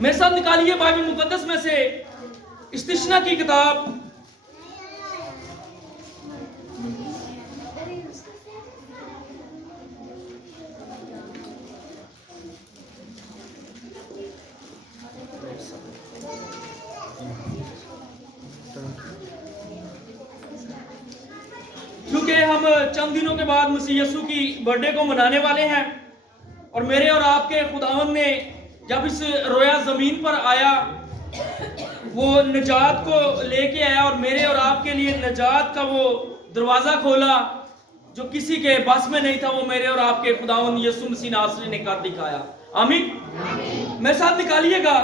मेरे साथ निकालिए बाइबल मुकद्दस में से इस्तिश्ना की किताब, क्योंकि हम चंद दिनों के बाद मसीह यीशु की बर्थडे को मनाने वाले हैं। और मेरे और आपके खुदावंद ने जब इस रोया जमीन पर आया, वो निजात को लेके आया और मेरे और आपके लिए निजात का वो दरवाजा खोला जो किसी के बस में नहीं था। वो मेरे और आपके खुदावंद यीशु मसीह नासरी ने कर दिखाया। आमीन। मेरे साथ निकालिएगा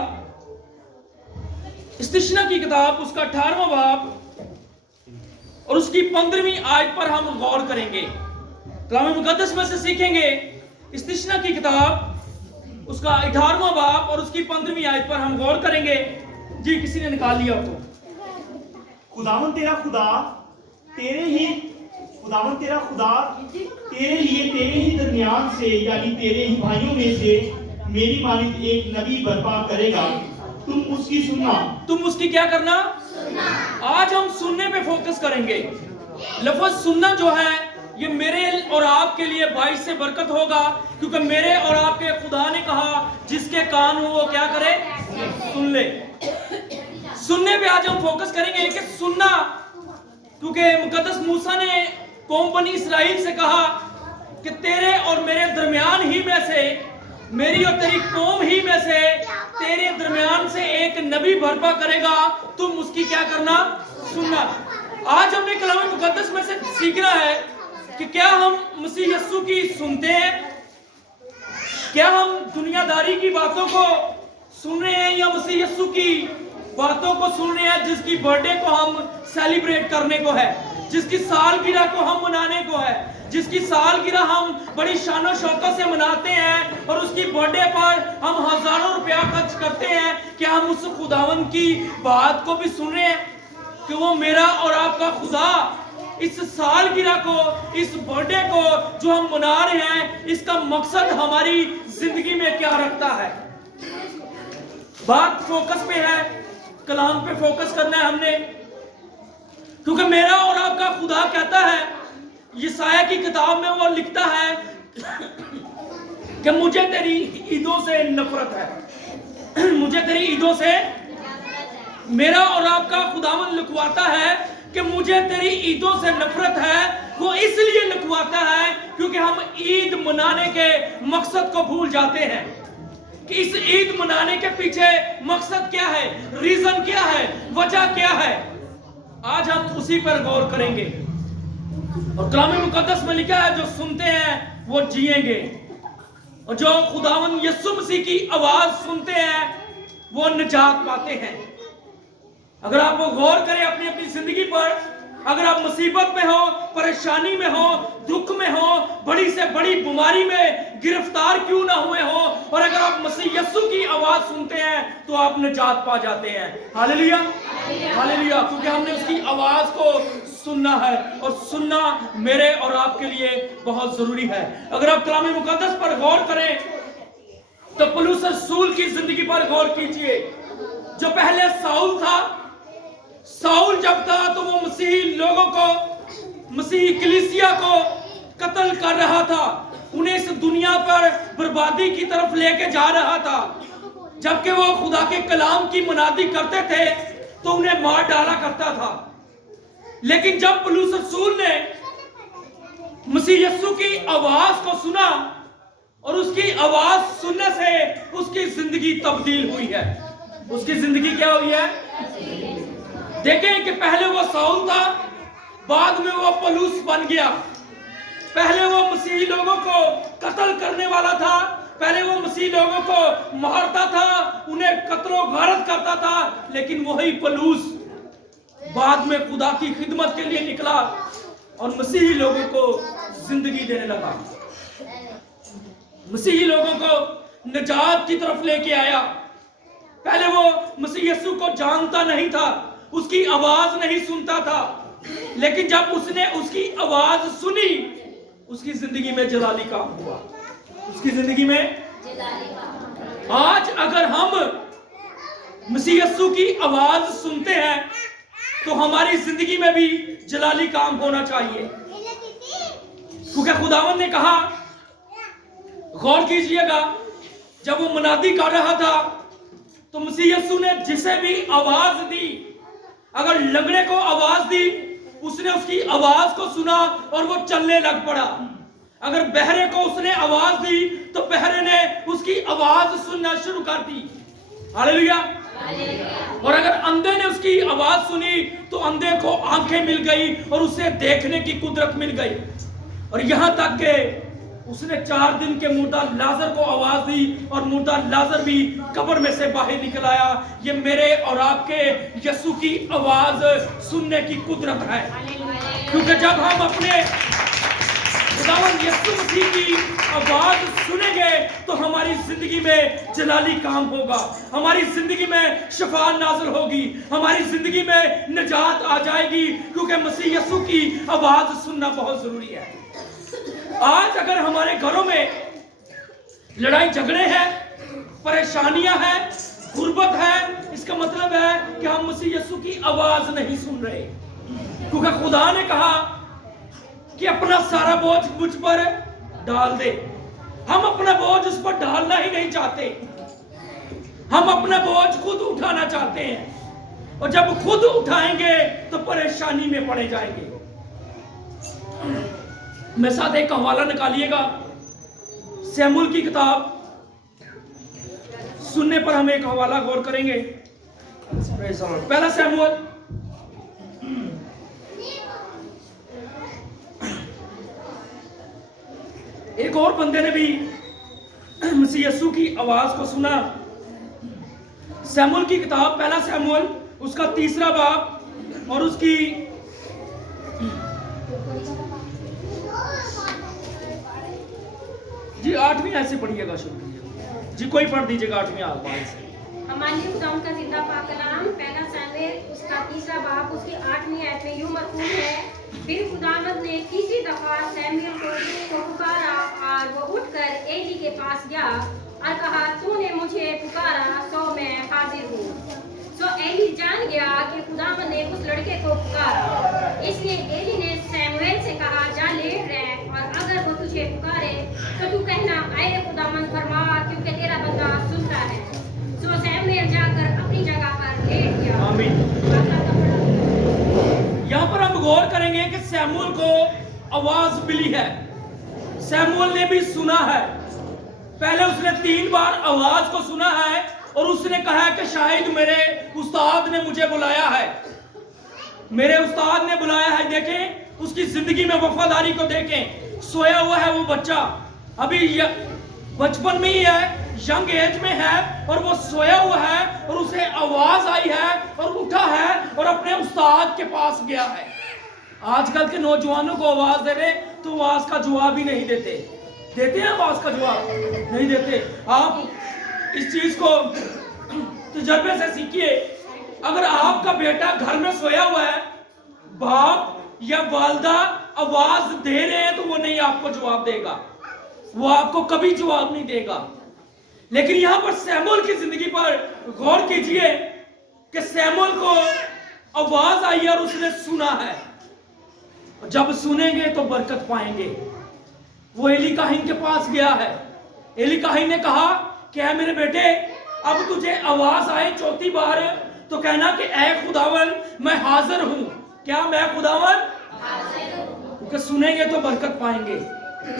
इस्तिश्ना की किताब, उसका 18वां बाब और उसकी 15वीं आयत पर हम गौर करेंगे। कलाम मुकद्दस में से सीखेंगे इस्तिश्ना की किताब, उसका 18वां बाब और उसकी 15वीं आयत पर हम गौर करेंगे। जी, किसी ने निकाल लिया तो। खुदावन तेरा खुदा तेरे लिए तेरे ही दरमियान से, यानी तेरे ही भाइयों में से मेरी मानित एक नबी बर्पा करेगा। तुम उसकी सुनना। तुम उसकी क्या करना? सुनना। आज हम सुनने पे फोकस करेंगे। लफ्ज सुनना जो है ये मेरे और आपके लिए बाइस से बरकत होगा, क्योंकि मेरे और आपके खुदा ने कहा जिसके कान हो वो क्या करे? सुन ले। सुनने पे आज हम फोकस करेंगे कि सुनना, क्योंकि मुकद्दस मूसा ने कौम बनी इस्राइल से कहा कि तेरे और मेरे दरमियान ही में से, मेरी और तेरी कौम ही में से, तेरे दरमियान से एक नबी बर्पा करेगा, तुम उसकी क्या करना? सुनना। आज हमने कलाम मुकद्दस में से सीखना है कि क्या हम मसीह यीशु की सुनते हैं? क्या हम दुनियादारी की बातों को सुन रहे हैं या मसीह यीशु की बातों को सुन रहे हैं, जिसकी बर्थडे को हम सेलिब्रेट करने को है, जिसकी सालगिरह को हम मनाने को है, जिसकी सालगिरह हम बड़ी शानो शौकत से मनाते हैं और उसकी बर्थडे पर हम हजारों रुपया खर्च करते हैं। क्या हम उस खुदावन की बात को भी सुन रहे हैं कि वो मेरा और आपका खुदा इस सालगिरह को, इस बर्थडे को जो हम मना रहे हैं, इसका मकसद हमारी जिंदगी में क्या रखता है? बात फोकस पे है, कलाम पे फोकस करना है हमने, क्योंकि मेरा और आपका खुदा कहता है, यशाया की किताब में वो लिखता है कि मुझे तेरी ईदों से नफरत है। मुझे तेरी ईदों से, मेरा और आपका खुदावन लिखवाता है कि मुझे तेरी ईदों से नफरत है। वो इसलिए लिखवाता है क्योंकि हम ईद मनाने के मकसद को भूल जाते हैं कि इस ईद मनाने के पीछे मकसद क्या है, रीजन क्या है, वजह क्या है। आज हम उसी पर गौर करेंगे। और कलाम मुकद्दस में लिखा है जो सुनते हैं वो जिएंगे, और जो खुदावन यीशु मसीह की आवाज सुनते हैं वो निजात पाते हैं। अगर आप वो गौर करें अपनी अपनी जिंदगी पर, अगर आप मुसीबत में हो, परेशानी में हो, दुख में हो, बड़ी से बड़ी बीमारी में गिरफ्तार क्यों ना हुए हो, और अगर आप मसीह यीशु की आवाज सुनते हैं तो आप निजात पा जाते हैं। Hallelujah, hallelujah. क्योंकि हमने उसकी आवाज को सुनना है, और सुनना मेरे और आपके लिए बहुत जरूरी है। अगर आप कलाम मुकद्दस पर गौर करें तो पौलुस रसूल की जिंदगी पर गौर कीजिए। जो पहले साउल था, साउल जब था तो वो मसीही लोगों को, मसीही कलीसिया को कत्ल कर रहा था, उन्हें इस दुनिया पर बर्बादी की तरफ लेके जा रहा था। जबकि वो खुदा के कलाम की मुनादी करते थे तो उन्हें मार डाला करता था। लेकिन जब पौलुस रसूल ने मसीह यीशु की आवाज को सुना, और उसकी आवाज सुनने से उसकी जिंदगी तब्दील हुई है। उसकी जिंदगी क्या हुई है? देखें कि पहले वो साउल था, बाद में वो पौलुस बन गया। पहले वो मसीही लोगों को कत्ल करने वाला था, पहले वो मसीही लोगों को मारता था, उन्हें कत्लो गारत करता था। लेकिन वही पौलुस बाद में खुदा की खिदमत के लिए निकला और मसीही लोगों को जिंदगी देने लगा, मसीही लोगों को निजात की तरफ लेके आया। पहले वो मसीह यीशु को जानता नहीं था, उसकी आवाज नहीं सुनता था, लेकिन जब उसने उसकी आवाज सुनी, उसकी जिंदगी में जलाली काम हुआ। उसकी जिंदगी में आज अगर हम मसीह यीशु की आवाज सुनते हैं तो हमारी जिंदगी में भी जलाली काम होना चाहिए। क्योंकि खुदावंद ने कहा, गौर कीजिएगा, जब वो मुनादी कर रहा था तो मसीह यीशु ने जिसे भी आवाज दी, अगर लंगड़े को आवाज दी, उसने उसकी आवाज को सुना और वो चलने लग पड़ा। अगर बहरे को उसने आवाज दी तो बहरे ने उसकी आवाज सुनना शुरू कर दी। हालेलुया। और अगर अंधे ने उसकी आवाज सुनी तो अंधे को आंखें मिल गई और उसे देखने की कुदरत मिल गई। और यहां तक के उसने 4 दिन के मुर्दा लाजर को आवाज दी और मुर्दा लाजर भी कब्र में से बाहर निकल आया। ये मेरे और आपके यीशु की आवाज सुनने की कुदरत है। क्योंकि जब हम अपने खुदावंद यीशु मसीह की आवाज सुनेंगे तो हमारी जिंदगी में जलाली काम होगा, हमारी जिंदगी में शफा नाज़िल होगी, हमारी जिंदगी में निजात आ जाएगी। क्योंकि मसीह यीशु की आवाज सुनना बहुत जरूरी है। आज अगर हमारे घरों में लड़ाई झगड़े हैं, परेशानियां हैं, गुर्बत है, इसका मतलब है कि हम मसीह यीशु की आवाज नहीं सुन रहे। क्योंकि खुदा ने कहा कि अपना सारा बोझ मुझ पर डाल दे। हम अपना बोझ उस पर डालना ही नहीं चाहते, हम अपना बोझ खुद उठाना चाहते हैं। और जब खुद उठाएंगे तो परेशानी में पड़े जाएंगे। मेरे साथ एक हवाला निकालिएगा, शमूएल की किताब। सुनने पर हम एक हवाला गौर करेंगे। पहला शमूएल एक और बंदे ने भी मसीह यीशु की आवाज को सुना। शमूएल की किताब, पहला शमूएल, उसका 3 बाब और उसकी 8वीं ऐसे पढ़िएगा, शुरू कीजिएगा जी, कोई पढ़ दीजिएगा 8वीं आवाज से। हमारी खुदावंद का जिंदा पाक कलाम, पहला शमूएल उसका 3 बाब उसकी 8वीं आयत में यूं मरकूब है, फिर खुदावंद ने तीसरी दफा शमूएल को पुकारा और वो उठकर एली के पास गया और कहा, तूने मुझे पुकारा सो मैं हाजिर हूँ। सो एली जान गया कि खुदावंद ने उस लड़के को पुकारा। इसलिए एली ने शमूएल से कहा, जा लेट रह और अगर वो तुझे पुकारे तो तू कहना, आए खुदावंद फरमा, क्योंकि तेरा बंदा सुनता है। सो शमूएल जाकर अपनी जगह पर लेट गया। आमीन। यहाँ पर हम गौर करेंगे कि शमूएल को आवाज मिली है, शमूएल ने भी सुना है। पहले उसने 3 बार आवाज को सुना है और उसने कहा कि शायद मेरे उस्ताद ने मुझे बुलाया है, मेरे उस्ताद ने बुलाया है। देखें उसकी जिंदगी में वफादारी को देखें। सोया हुआ है वो बच्चा, अभी बचपन में ही है, यंग एज में है, और वो सोया हुआ है और उसे आवाज आई है और उठा है और अपने उस्ताद के पास गया है। आजकल के नौजवानों को आवाज दे रहे तो आवाज का जवाब ही नहीं देते। देते हैं आवाज का जवाब? नहीं देते। आप इस चीज को तजर्बे से सीखिए। अगर आपका बेटा घर में सोया हुआ है, बाप या वालदा आवाज दे रहे हैं तो वो नहीं आपको जवाब देगा, वो आपको कभी जवाब नहीं देगा। लेकिन यहां पर शमूएल की जिंदगी पर गौर कीजिए कि शमूएल को आवाज आई और उसने सुना है। जब सुनेंगे तो बरकत पाएंगे। वो एली काहिन के पास गया है। एली काहिन ने कहा, क्या है मेरे बेटे, अब तुझे आवाज आए 4थी बार तो कहना कि ऐ खुदावन मैं हाजिर हूं। क्या मैं खुदावन हाजिर हूं? क्योंकि सुनेंगे तो बरकत पाएंगे।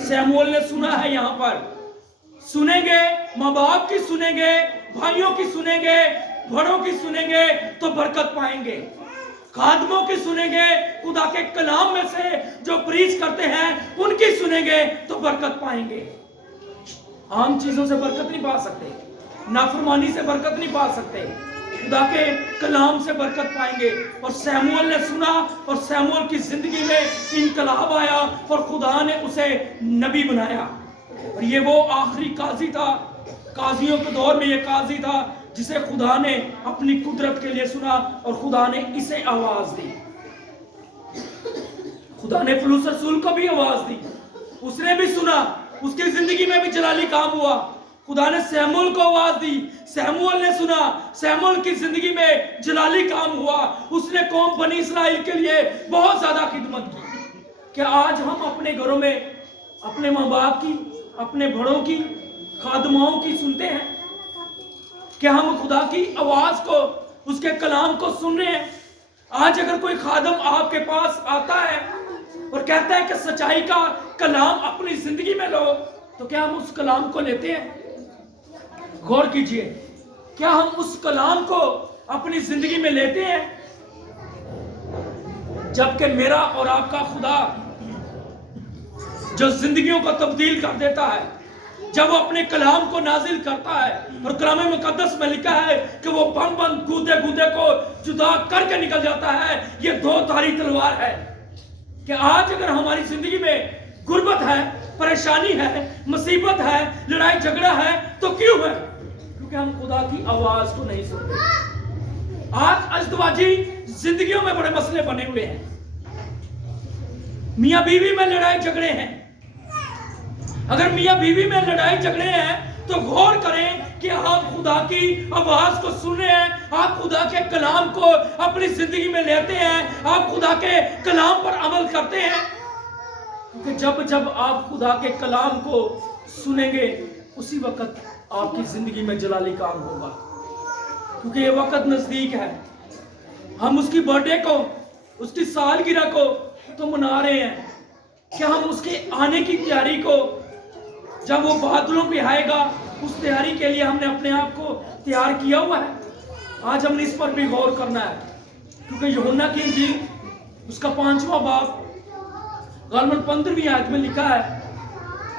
शमूएल ने सुना है। यहाँ पर सुनेंगे, माँ बाप की सुनेंगे, भाइयों की सुनेंगे, बड़ों की सुनेंगे तो बरकत पाएंगे। खादमों की सुनेंगे, खुदा के कलाम में से जो प्रीच करते हैं उनकी सुनेंगे तो बरकत पाएंगे। आम चीजों से बरकत नहीं पा सकते, नाफरमानी से बरकत नहीं पा सकते, खुदा के कलाम से बरकत पाएंगे। और शमूएल ने सुना और शमूएल की जिंदगी में इनकलाब आया और खुदा ने उसे नबी बनाया। और ये वो आखिरी काजी था, काजियों के दौर में ये काजी था जिसे खुदा ने अपनी कुदरत के लिए सुना और खुदा ने इसे आवाज दी। खुदा ने पौलुस रसूल को भी आवाज दी, उसने भी सुना, उसकी जिंदगी में भी जलाली काम हुआ। खुदा ने सैमुअल को आवाज दी, सैमुअल ने सुना, सैमुअल की जिंदगी में जलाली काम हुआ, उसने कौम बनी इस्राएल के लिए बहुत ज्यादा खिदमत की। क्या आज हम अपने घरों में अपने माँ बाप की, अपने बड़ों की, खादमाओं की सुनते हैं? क्या हम खुदा की आवाज को, उसके कलाम को सुन रहे हैं? आज अगर कोई खादम आपके पास आता है और कहता है कि सच्चाई का कलाम अपनी जिंदगी में लो, तो क्या हम उस कलाम को लेते हैं? गौर कीजिए, क्या हम उस कलाम को अपनी जिंदगी में लेते हैं? जबकि मेरा और आपका खुदा जो जिंदगियों को तब्दील कर देता है, जब वो अपने कलाम को नाजिल करता है, और कलाम मुकद्दस में लिखा है कि वो बंद बंद गूदे गूदे को जुदा करके निकल जाता है। ये दो धारी तलवार है। कि आज अगर हमारी जिंदगी में गुर्बत है, परेशानी है, मुसीबत है, लड़ाई झगड़ा है, तो क्यों है? क्योंकि हम खुदा की आवाज को नहीं सुनते। आज अजदवाजी जिंदगियों में बड़े मसले बने हुए हैं, मियां बीवी में लड़ाई झगड़े हैं। अगर मियां बीवी में लड़ाई झगड़े हैं तो गौर करें कि आप खुदा की आवाज को सुन रहे हैं, आप खुदा के कलाम को अपनी जिंदगी में लेते हैं, आप खुदा के कलाम पर अमल करते हैं। क्योंकि जब जब आप खुदा के कलाम को सुनेंगे, उसी वक्त आपकी जिंदगी में जलाली काम होगा। क्योंकि ये वक्त नजदीक है। हम उसकी बर्थडे को, उसकी सालगिरह को तो मना रहे हैं। क्या हम उसके आने की तैयारी को, जब वो बादलों पे आएगा, उस तैयारी के लिए हमने अपने आप को तैयार किया हुआ है? आज हमने इस पर भी गौर करना है। क्योंकि यूहन्ना की इंजील उसका 5वां बाब गालमन 15वीं आयत में लिखा है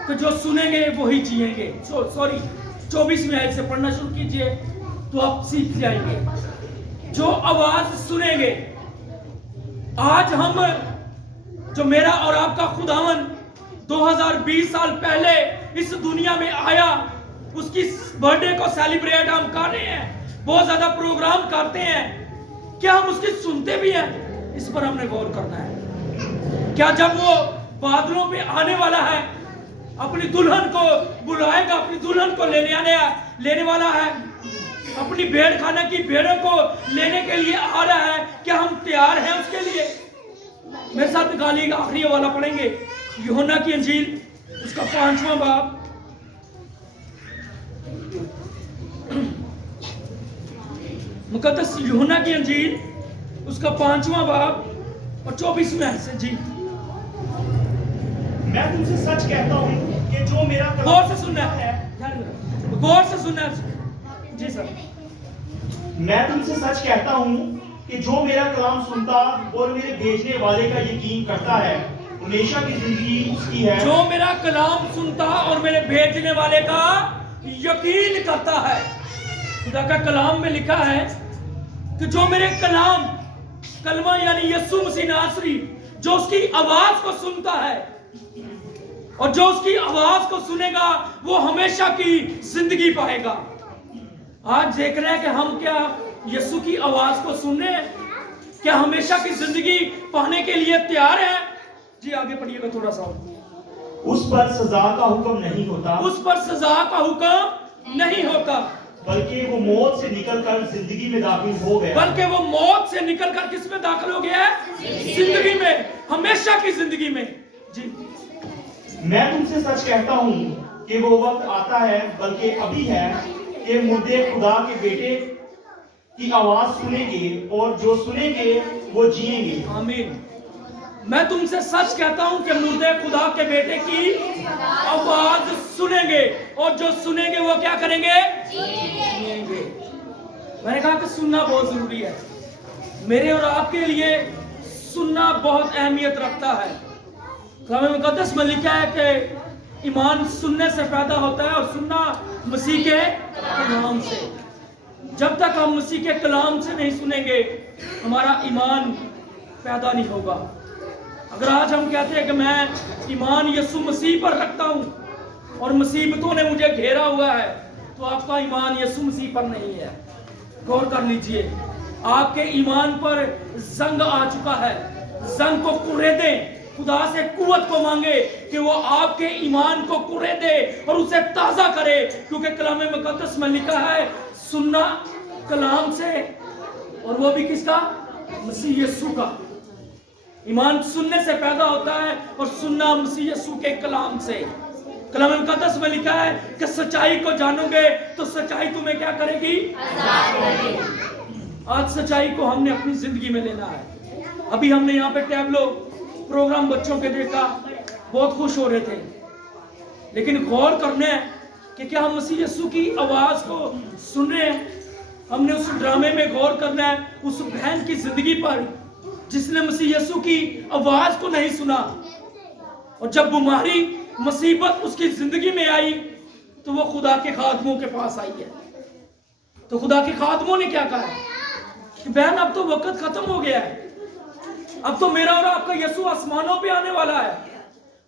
कि जो सुनेंगे वही जिएंगे। 24वीं आयत से पढ़ना शुरू कीजिए तो आप सीख जाएंगे। जो आवाज सुनेंगे। आज हम, जो मेरा और आपका खुदावन 2020 साल पहले इस दुनिया में आया, उसकी बर्थडे को सेलिब्रेट हम कर रहे हैं, बहुत ज्यादा प्रोग्राम करते हैं। क्या हम उसकी सुनते भी हैं? इस पर हमने गौर करना है। क्या जब वो बादलों पे आने वाला है, अपनी दुल्हन को बुलाएगा, अपनी दुल्हन को लेने वाला है, अपनी भेड़ खाना की भेड़ों को लेने के लिए आ रहा है, क्या हम तैयार हैं उसके लिए? मेरे साथ गाली का आखिरी वाला पढ़ेंगे, यूहन्ना की इंजील उसका 5वां बाब मुकद्दस यूहन्ना की इंजील उसका 5वां बाब और 24वें आयत से। जी, मैं तुमसे सच कहता हूँ कि जो मेरा गौर से सुनना है, गौर से सुनना है। जी सर। मैं तुमसे सच कहता हूँ कि जो मेरा कलाम सुनता और मेरे भेजने वाले का यकीन करता है, हमेशा की जिंदगी उसकी है। जो मेरा कलाम सुनता और मेरे भेजने वाले का यकीन करता है। खुदा का कलाम में लिखा है कि जो मेरे कलमा यानी यीशु मसीह नासरी, जो उसकी आवाज को सुनता है और जो उसकी आवाज को सुनेगा, वो हमेशा की जिंदगी पाएगा। आज देख रहे हैं कि हम क्या यीशु की आवाज को सुन रहे हैं? क्या हमेशा की जिंदगी पाने के लिए तैयार हैं? जी आगे पढ़िएगा थोड़ा सा। उस पर सजा का हुक्म नहीं होता, उस पर सजा का हुक्म नहीं होता, बल्कि वो मौत से निकलकर जिंदगी में दाखिल हो गया। बल्कि वो मौत से निकलकर किस में दाखिल हो गया है? जिंदगी में, हमेशा की जिंदगी में। जी, मैं तुमसे सच कहता हूँ कि वो वक्त आता है, बल्कि अभी है, कि मुर्दे खुदा के बेटे की आवाज सुनेंगे, और जो सुनेंगे वो जिएंगे। आमीन। मैं तुमसे सच कहता हूं कि मुर्दे खुदा के बेटे की आवाज सुनेंगे, और जो सुनेंगे वो क्या करेंगे? जिएंगे। मैंने कहा कि सुनना बहुत जरूरी है। मेरे और आपके लिए सुनना बहुत अहमियत रखता है। कलाम मुकद्दस में लिखा है कि ईमान सुनने से पैदा होता है, और सुनना मसीह के कलाम से। जब तक हम मसीह के कलाम से नहीं सुनेंगे, हमारा ईमान पैदा नहीं होगा। अगर आज हम कहते हैं कि मैं ईमान यीशु मसीह पर रखता हूं और मुसीबतों ने मुझे घेरा हुआ है, तो आपका ईमान यीशु मसीह पर नहीं है। गौर कर लीजिए, आपके ईमान पर जंग आ चुका है। जंग को कुरेदें, खुदा से कुव्वत को मांगे कि वो आपके ईमान को कुरे दे और उसे ताजा करे, क्योंकि कलाम मुकद्दस में लिखा है सुनना कलाम से, और वो भी किसका? मसीह यीशु का। ईमान सुनने से पैदा होता है और सुनना मसीह यीशु के कलाम से। कलाम मुकद्दस में लिखा है कि सच्चाई को जानोगे तो सच्चाई तुम्हें क्या करेगी? आज सच्चाई को हमने अपनी जिंदगी में लेना है। अभी हमने यहाँ पे टैबलो प्रोग्राम बच्चों के देखा, बहुत खुश हो रहे थे, लेकिन गौर करना है कि क्या हम मसीह यीशु की आवाज को सुन रहे हैं? हमने उस ड्रामे में गौर करना है, उस बहन की जिंदगी पर जिसने मसीह यीशु की आवाज को नहीं सुना, और जब बीमारी मुसीबत उसकी जिंदगी में आई तो वो खुदा के खादमों के पास आई है। तो खुदा के खादमों ने क्या कहा कि बहन अब तो वक्त खत्म हो गया है, अब तो मेरा और आपका यीशु आसमानों पे आने वाला है।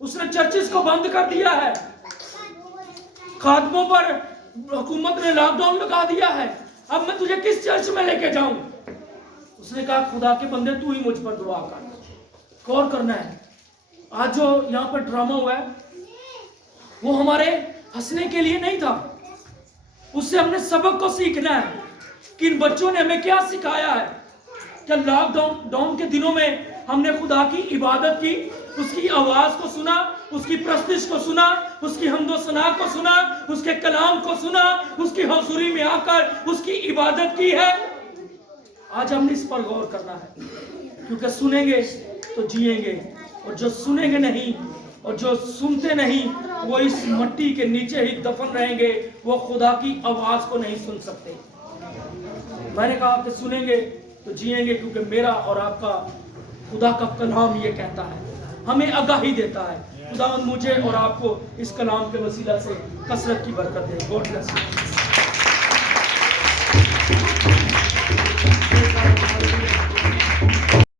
उसने चर्चिस को बंद कर दिया है, खादमों पर हुकूमत ने लॉकडाउन लगा दिया है, अब मैं तुझे किस चर्च में लेके जाऊं? उसने कहा खुदा के बंदे तू ही मुझ पर दुआ कर। गौर करना है, आज जो यहाँ पर ड्रामा हुआ है वो हमारे हंसने के लिए नहीं था, उससे हमने सबक को सीखना है कि इन बच्चों ने हमें क्या सिखाया है। क्या लॉकडाउन के दिनों में हमने खुदा की इबादत की, उसकी आवाज को सुना, उसकी प्रस्तिश को सुना, उसकी हम्दो सना को सुना, उसके कलाम को सुना, उसकी हजूरी में आकर उसकी इबादत की है? आज हमने इस पर गौर करना है, क्योंकि सुनेंगे तो जिएंगे, और जो सुनेंगे नहीं और जो सुनते नहीं वो इस मट्टी के नीचे ही दफन रहेंगे, वो खुदा की आवाज को नहीं सुन सकते। मैंने कहा कि सुनेंगे तो जिएंगे, क्योंकि मेरा और आपका खुदा का कलाम ये कहता है, हमें आगाही देता है। खुदा मुझे और आपको इस कलाम के वसीला से कसरत की बरकत दे। God bless you.